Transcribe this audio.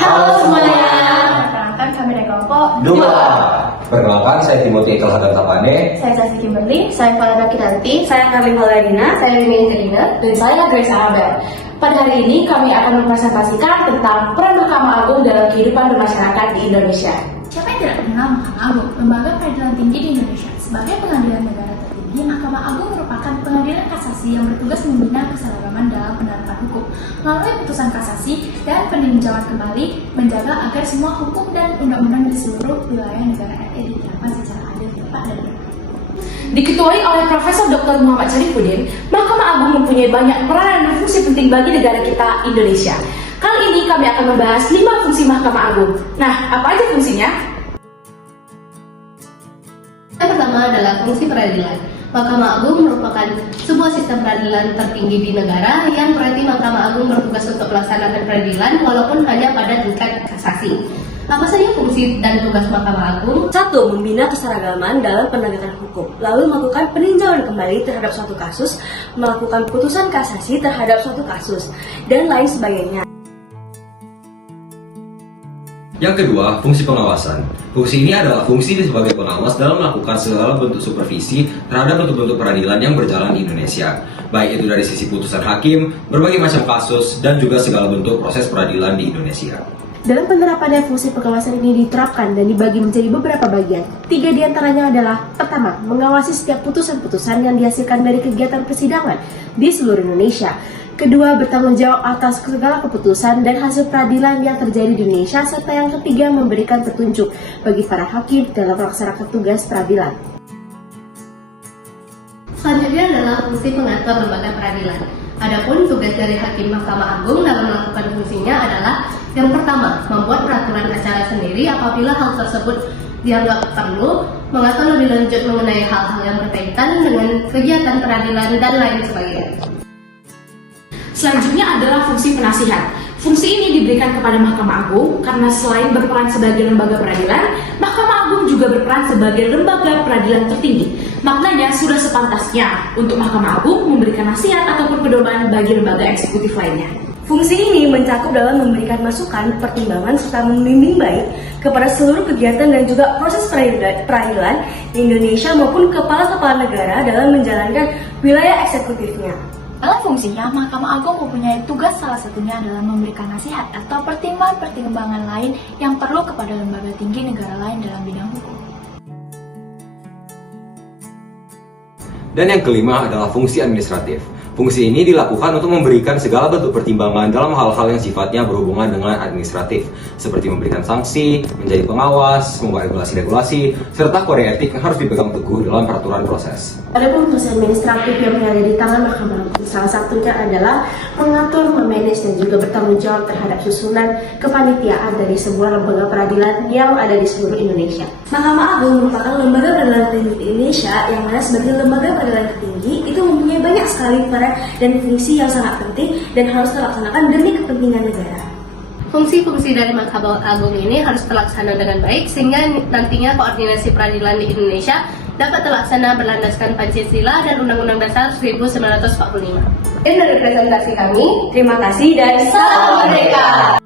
Halo semuanya. Perkenalkan kami dari kelompok 2. Perkenalkan, saya Timothy Telhadan Tapane. Saya Sasi Kimberly, Saya Valera Kiranti, saya Karlin Valerina, saya Mimi Angelina, dan saya Grace Arabel. Pada hari ini kami akan mempresentasikan tentang peran Mahkamah Agung dalam kehidupan bermasyarakat di Indonesia. Siapa yang tidak mengenal Mahkamah Agung, lembaga peradilan tinggi di Indonesia? Sebagai pengadilan negara tertinggi, Mahkamah Agung merupakan pengadilan kasasi yang bertugas membina keseragaman dalam penerapan hukum. Melalui putusan kasasi dan peninjauan kembali, menjaga agar semua hukum dan undang-undang di seluruh wilayah negara RI diterapkan secara adil, tepat, dan benar. Diketuai oleh Profesor Dr. Muhammad Syarifuddin, Mahkamah Agung mempunyai banyak peran dan fungsi penting bagi negara kita, Indonesia. Kali ini kami akan membahas 5 fungsi Mahkamah Agung. Nah, apa aja fungsinya? Yang pertama adalah fungsi peradilan. Mahkamah Agung merupakan sebuah sistem peradilan tertinggi di negara yang berarti Mahkamah Agung bertugas untuk melaksanakan peradilan walaupun hanya pada tingkat kasasi. Apa saja fungsi dan tugas Mahkamah Agung? 1. Membina keseragaman dalam penegakan hukum, lalu melakukan peninjauan kembali terhadap suatu kasus, melakukan putusan kasasi terhadap suatu kasus, dan lain sebagainya. Yang kedua, fungsi pengawasan. Fungsi ini adalah fungsi sebagai pengawas dalam melakukan segala bentuk supervisi terhadap bentuk-bentuk peradilan yang berjalan di Indonesia, baik itu dari sisi putusan hakim, berbagai macam kasus, dan juga segala bentuk proses peradilan di Indonesia. Dalam penerapannya, fungsi pengawasan ini diterapkan dan dibagi menjadi beberapa bagian. 3 diantaranya adalah: pertama, mengawasi setiap putusan-putusan yang dihasilkan dari kegiatan persidangan di seluruh Indonesia. Kedua, bertanggung jawab atas segala keputusan dan hasil peradilan yang terjadi di Indonesia. Serta yang ketiga, memberikan petunjuk bagi para hakim dalam melaksanakan tugas peradilan. Selanjutnya adalah fungsi pengatur lembaga peradilan. Adapun tugas dari Hakim Mahkamah Agung dalam melakukan fungsinya adalah: yang pertama, membuat peraturan acara sendiri apabila hal tersebut dianggap perlu, mengatur lebih lanjut mengenai hal-hal yang berkaitan dengan kegiatan peradilan, dan lain sebagainya. Selanjutnya adalah fungsi penasihat. Fungsi ini diberikan kepada Mahkamah Agung karena selain berperan sebagai lembaga peradilan, Mahkamah Agung juga berperan sebagai lembaga peradilan tertinggi. Maknanya sudah sepantasnya untuk Mahkamah Agung memberikan nasihat ataupun pedoman bagi lembaga eksekutif lainnya. Fungsi ini mencakup dalam memberikan masukan, pertimbangan, serta membimbing baik kepada seluruh kegiatan dan juga proses peradilan di Indonesia maupun kepala-kepala negara dalam menjalankan wilayah eksekutifnya. Dalam fungsinya, Mahkamah Agung mempunyai tugas salah satunya adalah memberikan nasihat atau pertimbangan-pertimbangan lain yang perlu kepada lembaga tinggi negara lain dalam bidang hukum. Dan yang kelima adalah fungsi administratif. Fungsi ini dilakukan untuk memberikan segala bentuk pertimbangan dalam hal-hal yang sifatnya berhubungan dengan administratif, seperti memberikan sanksi, menjadi pengawas, membuat regulasi-regulasi, serta kode etik yang harus dipegang teguh dalam peraturan proses. Adapun fungsi administratif yang berada di tangan Mahkamah Agung salah satunya adalah mengatur, memanage, dan juga bertanggung jawab terhadap susunan kepanitiaan dari sebuah lembaga peradilan yang ada di seluruh Indonesia. Mahkamah Agung merupakan lembaga peradilan tertinggi di Indonesia yang mana sebagai lembaga peradilan tertinggi itu mempunyai banyak sekali peran dan fungsi yang sangat penting dan harus terlaksanakan demi kepentingan negara. Fungsi-fungsi dari Mahkamah Agung ini harus terlaksana dengan baik sehingga nantinya koordinasi peradilan di Indonesia dapat terlaksana berlandaskan Pancasila dan Undang-Undang Dasar 1945. Ini dari presentasi kami. Terima kasih dan salam merdeka!